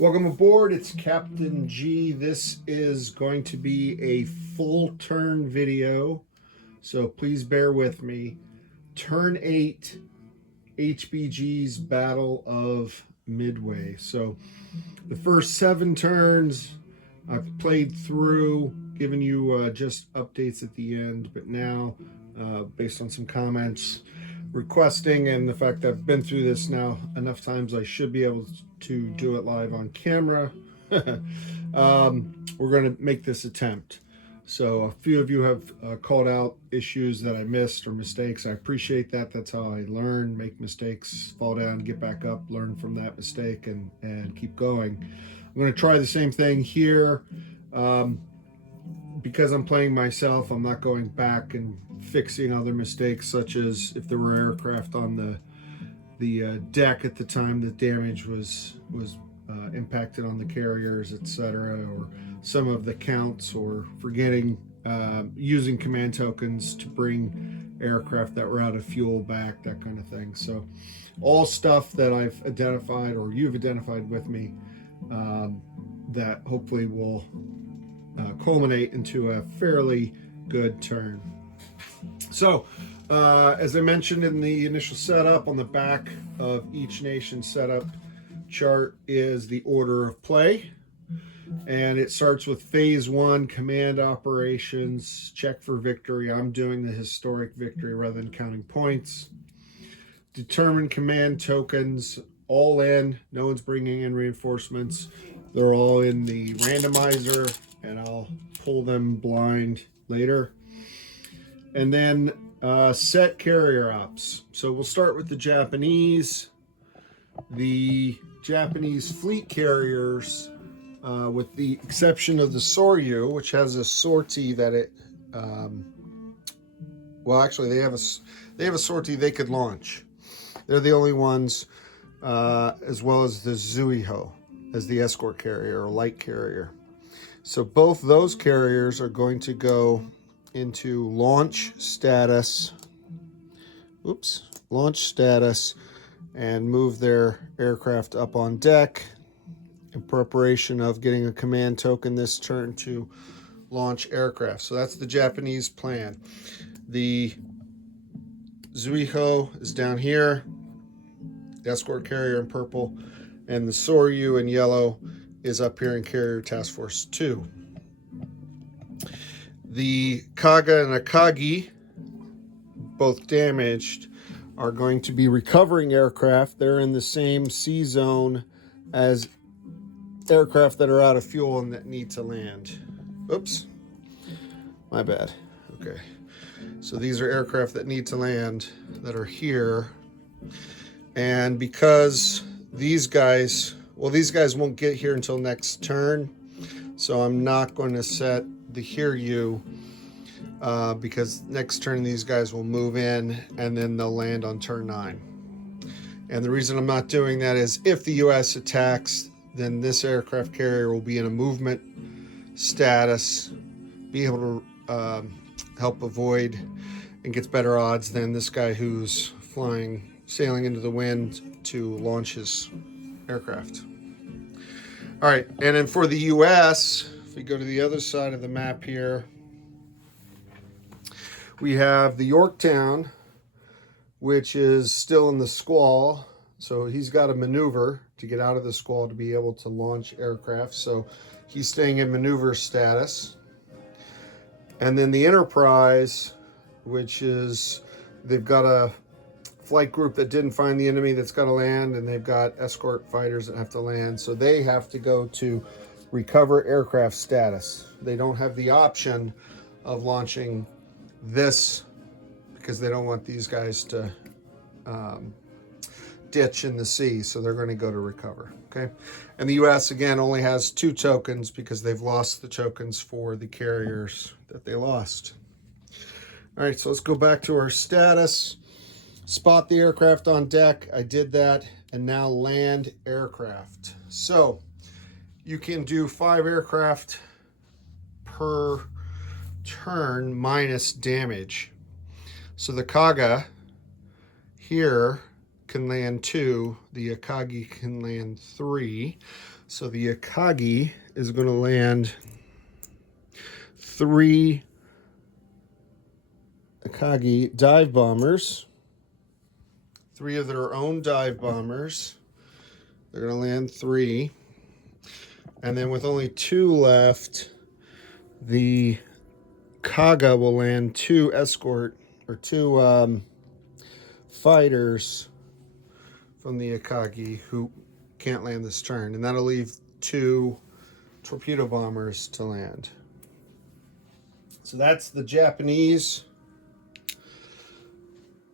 Welcome aboard, it's Captain G. This is going to be a full turn video, so please bear with me. Turn 8, HBG's Battle of Midway. So the first 7 turns I've played through, giving you just updates at the end, but now, based on some comments requesting and the fact that I've been through this now enough times, I should be able to do it live on camera. We're going to make this attempt. So a few of you have called out issues that I missed or mistakes. I appreciate that. That's how I learn, make mistakes, fall down, get back up, learn from that mistake, and keep going. I'm going to try the same thing here. Because I'm playing myself, I'm not going back and fixing other mistakes, such as if there were aircraft on the deck at the time the damage was impacted on the carriers, etc., or some of the counts, or forgetting using command tokens to bring aircraft that were out of fuel back, that kind of thing. So all stuff that I've identified or you've identified with me that hopefully will culminate into a fairly good turn. So as I mentioned in the initial setup, on the back of each nation setup chart is the order of play, and it starts with phase 1, command operations, check for victory. I'm doing the historic victory rather than counting points. Determine command tokens, all in, no one's bringing in reinforcements, they're all in the randomizer, and I'll pull them blind later. And then set carrier ops. So we'll start with the Japanese. The Japanese fleet carriers, with the exception of the Soryu, which has a sortie that it, well, actually they have a sortie they could launch. They're the only ones, as well as the Zuiho as the escort carrier or light carrier. So both those carriers are going to go into launch status. Oops, launch status, and move their aircraft up on deck in preparation of getting a command token this turn to launch aircraft. So that's the Japanese plan. The Zuiho is down here, the escort carrier in purple, and the Soryu in yellow is up here in Carrier Task Force 2. The Kaga and Akagi, both damaged, are going to be recovering aircraft. They're in the same sea zone as aircraft that are out of fuel and that need to land. Oops, my bad. Okay, so these are aircraft that need to land that are here. And because these guys won't get here until next turn, so I'm not going to set the Hiryu, because next turn these guys will move in and then they'll land on turn 9. And the reason I'm not doing that is if the US attacks, then this aircraft carrier will be in a movement status, be able to help avoid and gets better odds than this guy who's sailing into the wind to launch his aircraft. All right, and then for the US, if we go to the other side of the map here, we have the Yorktown, which is still in the squall. So he's got to maneuver to get out of the squall to be able to launch aircraft. So he's staying in maneuver status. And then the Enterprise, which is, they've got a flight group that didn't find the enemy that's got to land, and they've got escort fighters that have to land. So they have to go to recover aircraft status. They don't have the option of launching this because they don't want these guys to ditch in the sea. So they're going to go to recover. Okay. And the US again only has 2 tokens because they've lost the tokens for the carriers that they lost. All right, so let's go back to our status. Spot the aircraft on deck. I did that. And now land aircraft. So you can do 5 aircraft per turn minus damage. So the Kaga here can land 2. The Akagi can land 3. So the Akagi is going to land 3 Akagi dive bombers. 3 of their own dive bombers. They're going to land 3. And then with only 2 left, the Kaga will land 2 escort, or 2 fighters from the Akagi who can't land this turn. And that'll leave 2 torpedo bombers to land. So that's the Japanese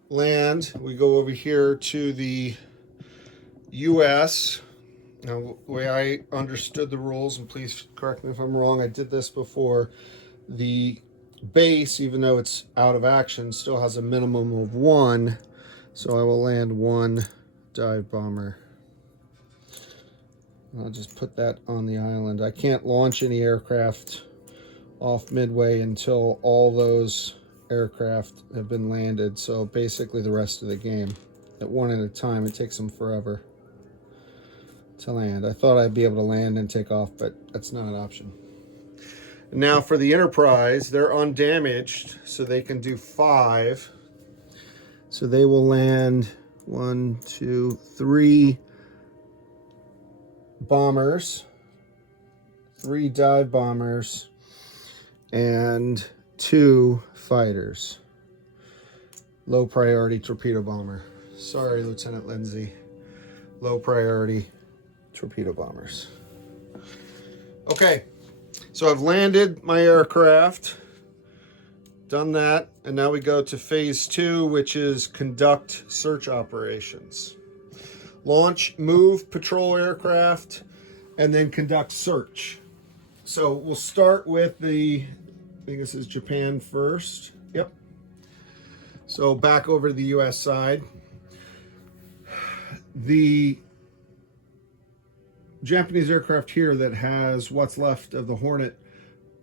land. We go over here to the U.S. Now, the way I understood the rules, and please correct me if I'm wrong, I did this before, the base, even though it's out of action, still has a minimum of 1. So I will land 1 dive bomber. I'll just put that on the island. I can't launch any aircraft off Midway until all those aircraft have been landed. So basically the rest of the game, at one at a time. It takes them forever to land. I thought I'd be able to land and take off, but that's not an option. Now for the Enterprise, they're undamaged, so they can do 5. So they will land 1, 2, 3 bombers, 3 dive bombers, and 2 fighters. Low priority torpedo bomber. Sorry, Lieutenant Lindsay. Low priority torpedo bombers. Okay, so I've landed my aircraft, done that, and now we go to phase 2, which is conduct search operations. Launch, move, patrol aircraft, and then conduct search. So we'll start with I think this is Japan first. Yep. So back over to the US side. The Japanese aircraft here that has what's left of the Hornet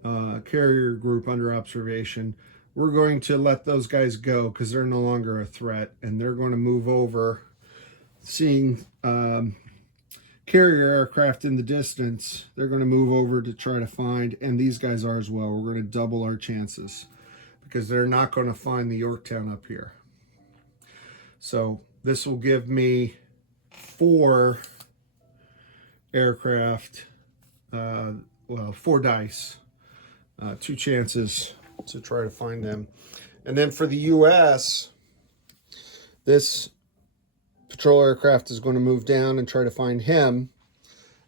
carrier group under observation, we're going to let those guys go because they're no longer a threat, and they're going to move over. Seeing carrier aircraft in the distance, they're going to move over to try to find, and these guys are as well. We're going to double our chances because they're not going to find the Yorktown up here. So this will give me 4 aircraft, 4 dice, 2 chances to try to find them. And then for the US, this patrol aircraft is going to move down and try to find him.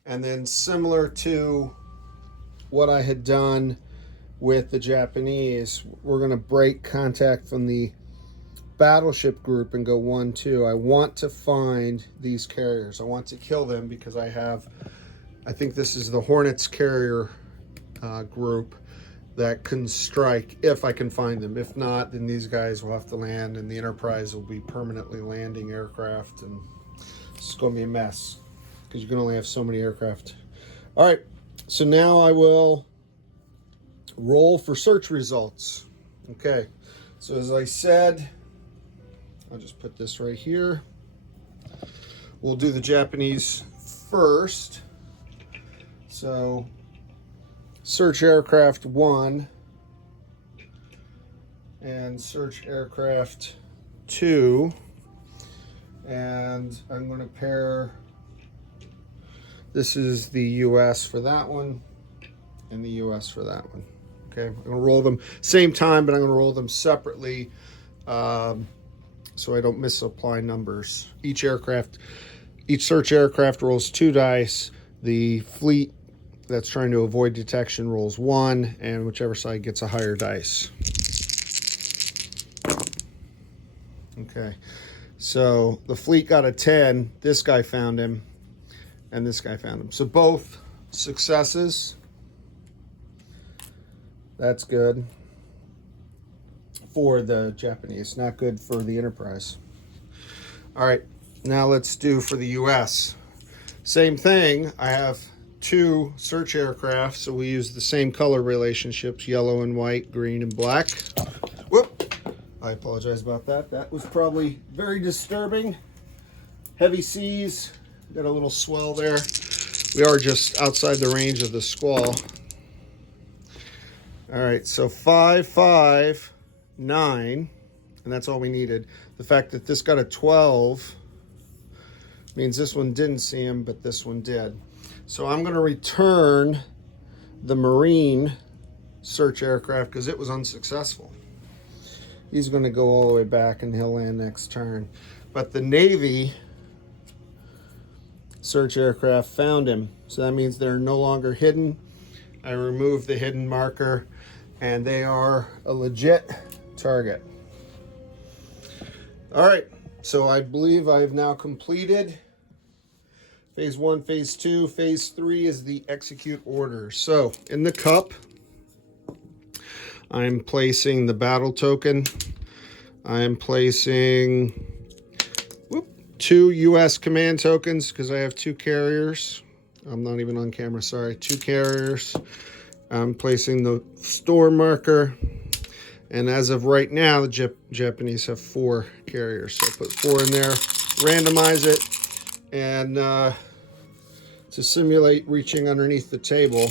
And then similar to what I had done with the Japanese, we're going to break contact from the battleship group and go 1, 2. I want to find these carriers. I want to kill them because I think this is the Hornets carrier group that can strike if I can find them. If not, then these guys will have to land, and the Enterprise will be permanently landing aircraft, and it's going to be a mess because you can only have so many aircraft. All right, so now I will roll for search results. Okay, so as I said, I'll just put this right here. We'll do the Japanese first. So search aircraft 1 and search aircraft 2, and I'm going to pair, this is the US for that one and the US for that one. Okay, I'm going to roll them same time, but I'm going to roll them separately so I don't misapply numbers. Each search aircraft rolls 2 dice. The fleet that's trying to avoid detection rolls 1, and whichever side gets a higher dice. Okay, so the fleet got a 10. This guy found him, and this guy found him. So both successes. That's good for the Japanese, not good for the Enterprise. All right, now let's do for the US. Same thing. I have 2 search aircraft, so we use the same color relationships, yellow and white, green and black. Whoop! I apologize about that. That was probably very disturbing. Heavy seas, got a little swell there. We are just outside the range of the squall. All right, so 5, 5, 9, and that's all we needed. The fact that this got a 12 means this one didn't see him, but this one did. So I'm going to return the Marine search aircraft because it was unsuccessful. He's going to go all the way back and he'll land next turn. But the Navy search aircraft found him. So that means they're no longer hidden. I removed the hidden marker and they are a legit target. All right, so I believe I've now completed phase 1, phase 2. Phase 3 is the execute order. So in the cup, I'm placing the battle token. I'm placing 2 U.S. command tokens because I have 2 carriers. I'm not even on camera, sorry. 2 carriers. I'm placing the storm marker. And as of right now, the Japanese have 4 carriers. So I put 4 in there, randomize it, and to simulate reaching underneath the table,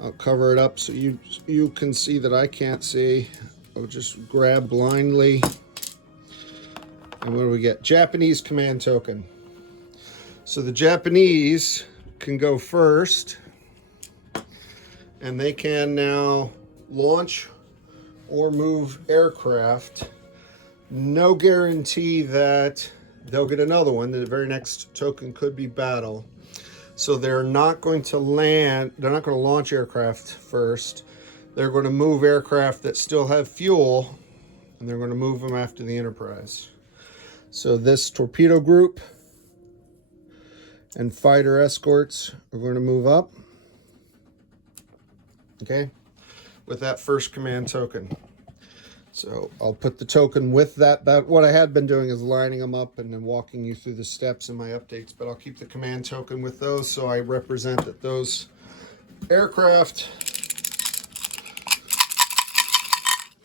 I'll cover it up so you can see that I can't see. I'll just grab blindly. And what do we get? Japanese command token. So the Japanese can go first, and they can now launch or move aircraft. No guarantee that they'll get another one. The very next token could be battle. So they're not going to land, they're not going to launch aircraft first. They're going to move aircraft that still have fuel, and they're going to move them after the Enterprise. So this torpedo group and fighter escorts are going to move up, okay, with that first command token. So I'll put the token with that. What I had been doing is lining them up and then walking you through the steps in my updates, but I'll keep the command token with those so I represent that those aircraft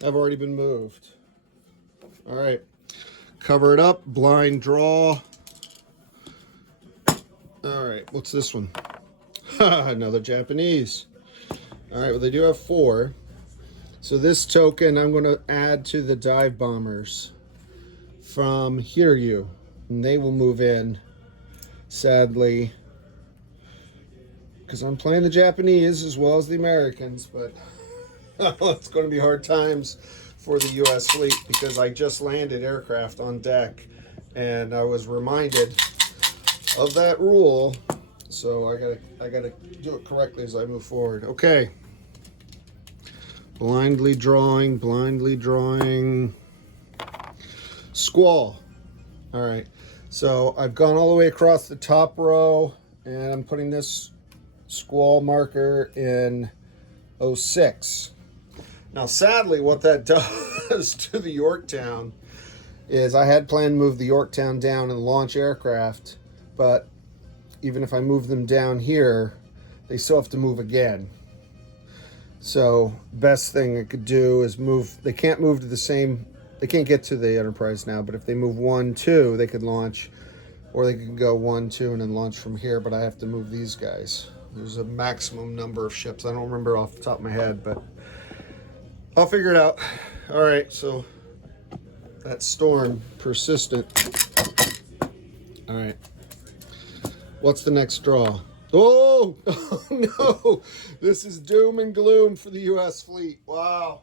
have already been moved. All right, cover it up, blind draw. All right, what's this one? Another Japanese. All right, well, they do have 4. So this token I'm going to add to the dive bombers from Hiryu, and they will move in, sadly, because I'm playing the Japanese as well as the Americans, but it's going to be hard times for the U.S. fleet because I just landed aircraft on deck, and I was reminded of that rule, so I gotta do it correctly as I move forward. Okay. Blindly drawing. Squall. All right, so I've gone all the way across the top row, and I'm putting this squall marker in 06. Now, sadly, what that does to the Yorktown is I had planned to move the Yorktown down and launch aircraft, but even if I move them down here, they still have to move again. So best thing I could do is move. They can't move to the same, they can't get to the Enterprise now, but if they move 1, 2, they could launch, or they could go 1, 2 and then launch from here, but I have to move these guys. There's a maximum number of ships. I don't remember off the top of my head, but I'll figure it out. All right, so that storm, persistent. All right, what's the next draw? Oh, oh no, this is doom and gloom for the U.S. fleet. Wow.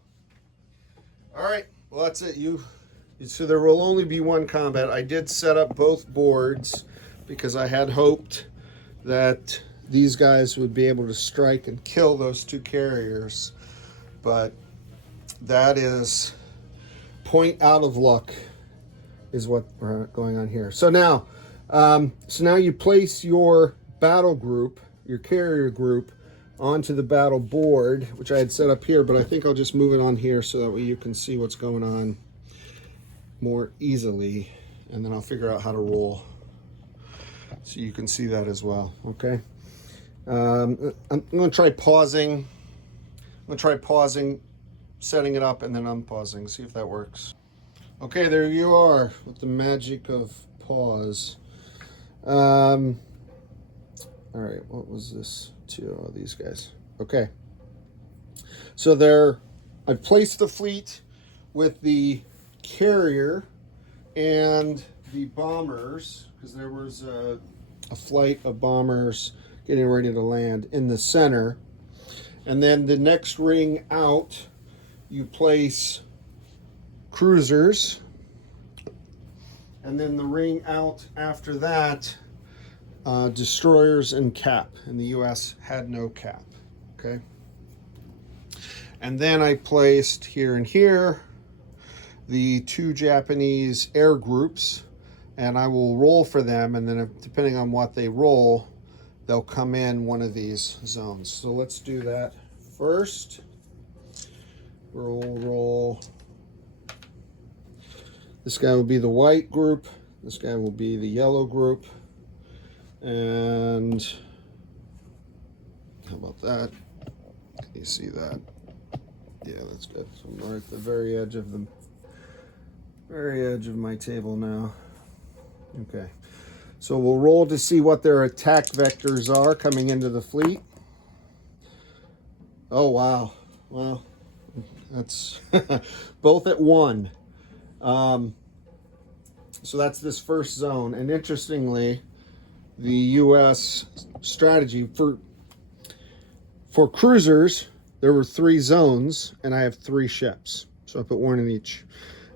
All right, well, that's it. So there will only be 1 combat. I did set up both boards because I had hoped that these guys would be able to strike and kill those 2 carriers, but that is point out of luck is what we're going on here. So now you place your battle group, your carrier group, onto the battle board, which I had set up here, but I think I'll just move it on here so that way you can see what's going on more easily, and then I'll figure out how to roll so you can see that as well. Okay, I'm going to try pausing. Setting it up, and then unpausing, see if that works. Okay, there you are with the magic of pause. All right, what was this? Oh, these guys. Okay. So I've placed the fleet with the carrier and the bombers, because there was a flight of bombers getting ready to land in the center. And then the next ring out, you place cruisers. And then the ring out after that, destroyers and cap. And the U.S. had no cap. Okay. And then I placed here and here the 2 Japanese air groups, and I will roll for them, and then depending on what they roll, they'll come in one of these zones. So let's do that first. Roll. This guy will be the white group. This guy will be the yellow group. And how about that? Can you see that? Yeah, that's good. So I'm right at the very edge of my table now. Okay. So we'll roll to see what their attack vectors are coming into the fleet. Oh, wow. Well, that's both at 1. So that's this first zone. And interestingly, the U.S. strategy for cruisers, there were 3 zones, and I have 3 ships. So I put 1 in each.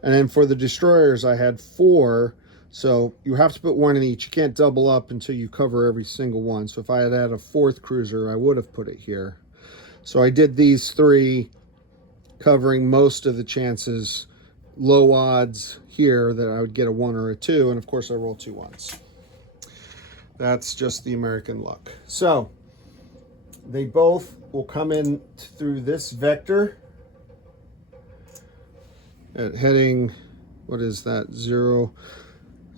And then for the destroyers, I had 4. So you have to put 1 in each. You can't double up until you cover every single one. So if I had a 4th cruiser, I would have put it here. So I did these 3, covering most of the chances, low odds here that I would get a 1 or a 2. And of course I roll 2 1s. That's just the American luck. So they both will come in through this vector at heading, what is that,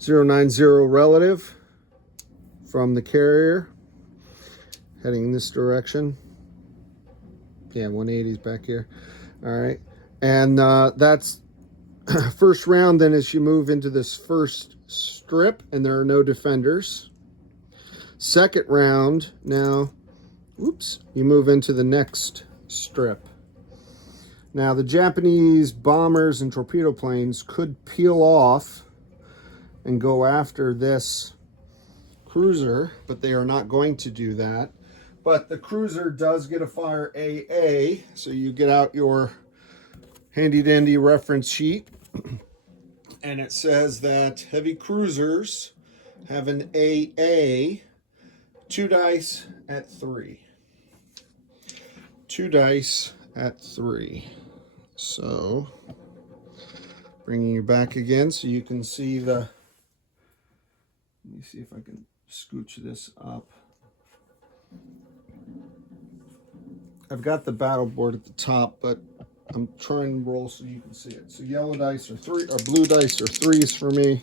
090 relative from the carrier, heading this direction. Yeah, 180 is back here. All right. And that's first round. Then as you move into this first strip, and there are no defenders. Second round, now, you move into the next strip. Now, the Japanese bombers and torpedo planes could peel off and go after this cruiser, but they are not going to do that. But the cruiser does get a fire AA, so you get out your handy-dandy reference sheet, and it says that heavy cruisers have an AA, 2 dice at 3. 2 dice at 3. So, bringing you back again so you can see let me see if I can scooch this up. I've got the battle board at the top, but I'm trying to roll so you can see it. So yellow dice are 3, or blue dice are 3s for me.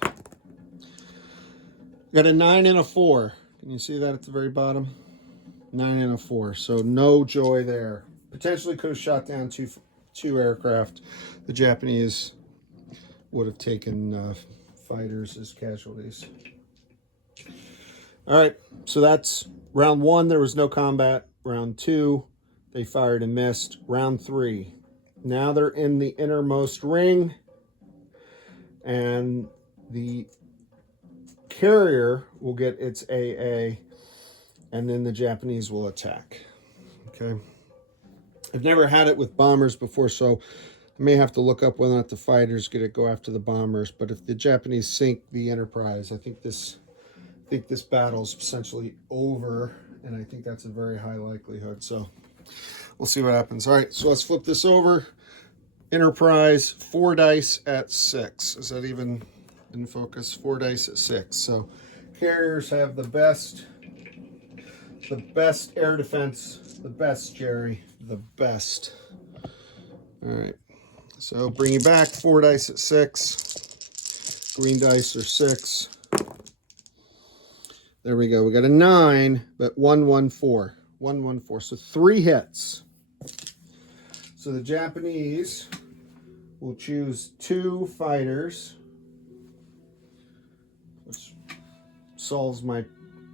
Got a 9 and a 4. Can you see that at the very bottom? 9 and a 4. So no joy there. Potentially could have shot down two aircraft. The Japanese would have taken fighters as casualties. All right, so that's round 1. There was no combat. Round 2, they fired and missed. Round 3, now they're in the innermost ring, and the carrier will get its AA, and then the Japanese will attack. Okay. I've never had it with bombers before, so I may have to look up whether or not the fighters get to go after the bombers. But if the Japanese sink the Enterprise, I think this battle's essentially over, and I think that's a very high likelihood. So we'll see what happens. All right, so let's flip this over. Enterprise, 4 dice at 6. Is that even in focus? 4 dice at 6. So carriers have the best air defense. The best, Jerry. The best. All right. So bring you back. 4 dice at 6. Green dice are 6. There we go. We got a 9, but 114. 114. So 3 hits. So the Japanese will choose 2 fighters. Let's solves my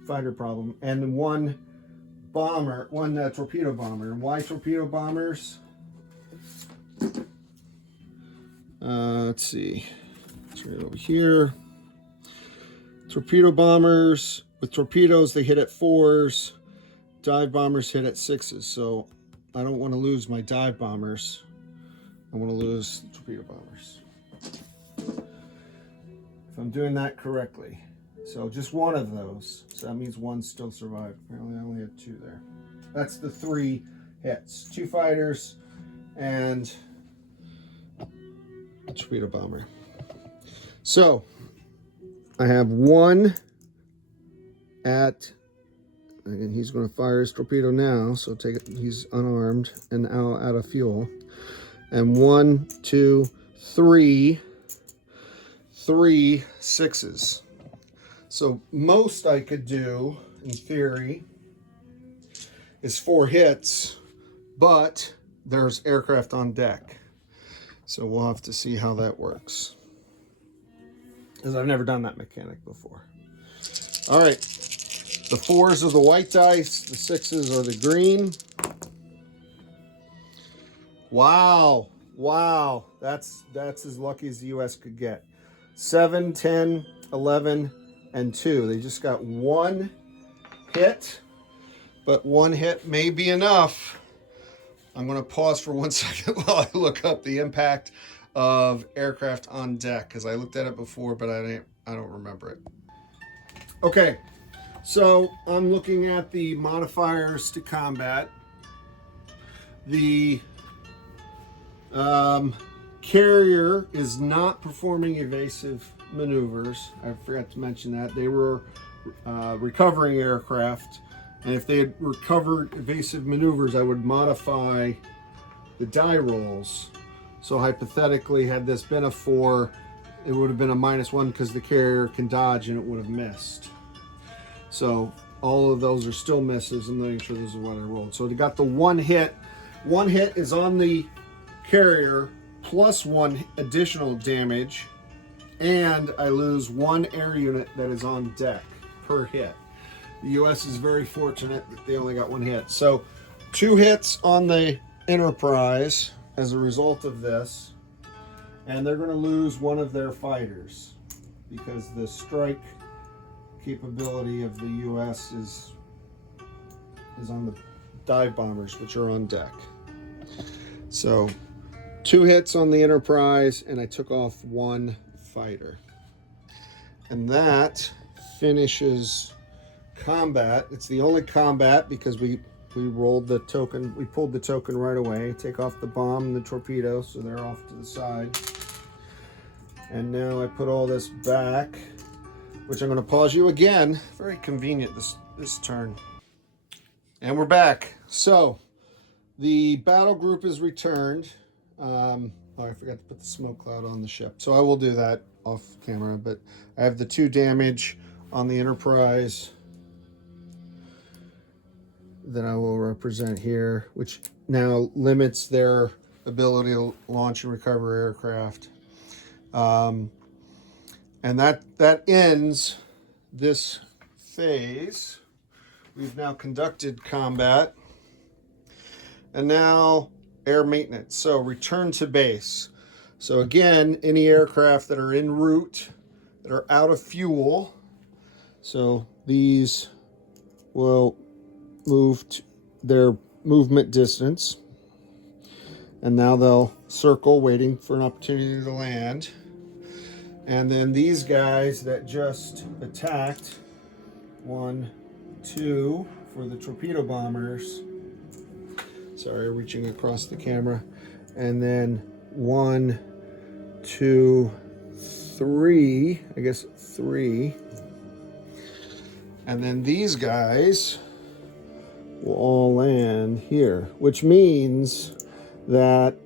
fighter problem. And one bomber, one torpedo bomber. And why torpedo bombers? Let's see. It's right over here. Torpedo bombers, with torpedoes, they hit at 4s. Dive bombers hit at 6s. So I don't want to lose my dive bombers. I want to lose the torpedo bombers. If I'm doing that correctly. So just one of those. So that means one still survived. Apparently I only had 2 there. That's the 3 hits. 2 fighters and a torpedo bomber. So I have 1 at, and he's going to fire his torpedo now. So take it, he's unarmed and now out of fuel. And 1, 2, 3 6s. So most I could do, in theory, is 4 hits, but there's aircraft on deck. So we'll have to see how that works, because I've never done that mechanic before. All right, the 4s are the white dice, the 6s are the green. Wow, wow, that's as lucky as the U.S. could get. 7, 10, 11, and 2. They just got 1 hit, but 1 hit may be enough. I'm going to pause for 1 second while I look up the impact of aircraft on deck, because I looked at it before, but I don't remember it. Okay, so I'm looking at the modifiers to combat. The carrier is not performing evasive maneuvers. I forgot to mention that. They were recovering aircraft, and if they had recovered evasive maneuvers, I would modify the die rolls. So hypothetically, had this been a 4, it would have been a -1 because the carrier can dodge and it would have missed. So all of those are still misses. I'm making sure this is what I rolled. So they got the 1 hit. 1 hit is on the carrier plus 1 additional damage, and I lose 1 air unit that is on deck per hit. The U.S. is very fortunate that they only got 1 hit. So 2 hits on the Enterprise as a result of this, and they're going to lose 1 of their fighters because the strike capability of the U.S. is on the dive bombers, which are on deck. So 2 hits on the Enterprise, and I took off 1 fighter. And that finishes combat. It's the only combat because we rolled the token, we pulled the token right away. Take off the bomb and the torpedo, so they're off to the side. And now I put all this back, which I'm going to pause you again. Very convenient this turn. And we're back. So the battle group is returned. Oh, I forgot to put the smoke cloud on the ship. So I will do that off camera, but I have the 2 damage on the Enterprise that I will represent here, which now limits their ability to launch and recover aircraft. And that ends this phase. We've now conducted combat. And now air maintenance. So return to base. So again, any aircraft that are en route, that are out of fuel, so these will move their movement distance, and now they'll circle waiting for an opportunity to land. And then these guys that just attacked, 1, 2 for the torpedo bombers, sorry, reaching across the camera, and then 1, 2, 3, I guess 3, and then these guys will all land here, which means that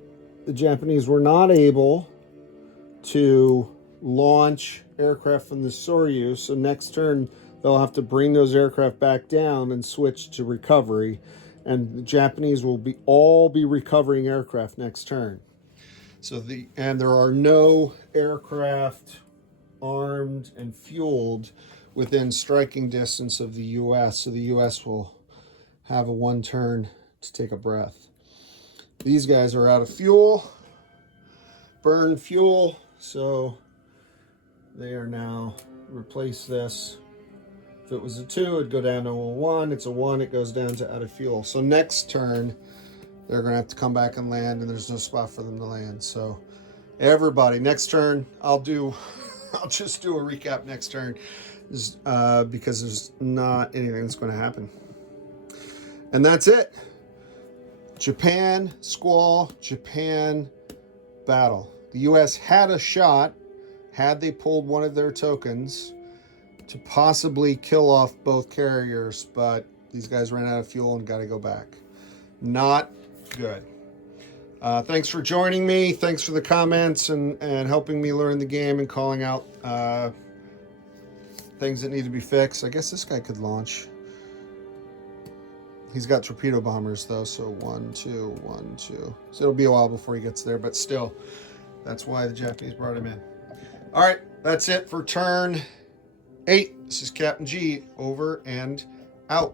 the Japanese were not able to launch aircraft from the Soryu, so next turn they'll have to bring those aircraft back down and switch to recovery, and the Japanese will all be recovering aircraft next turn. So and there are no aircraft armed and fueled within striking distance of the U.S., so the U.S. will have a 1 turn to take a breath. These guys are out of fuel, burn fuel, so they are now replace this. If it was a 2, it'd go down to a 1. It's a 1, it goes down to out of fuel. So next turn, they're going to have to come back and land, and there's no spot for them to land. So everybody, next turn, I'll just do a recap next turn, because there's not anything that's going to happen. And that's it. Japan squall, Japan battle. The U.S. had a shot, had they pulled one of their tokens, to possibly kill off both carriers, but these guys ran out of fuel and got to go back. Not good. Thanks for joining me. Thanks for the comments and helping me learn the game and calling out things that need to be fixed. I guess this guy could launch. He's got torpedo bombers though, so 1, 2, 1, 2. So it'll be a while before he gets there, but still, that's why the Japanese brought him in. All right, that's it for turn 8. This is Captain G, over and out.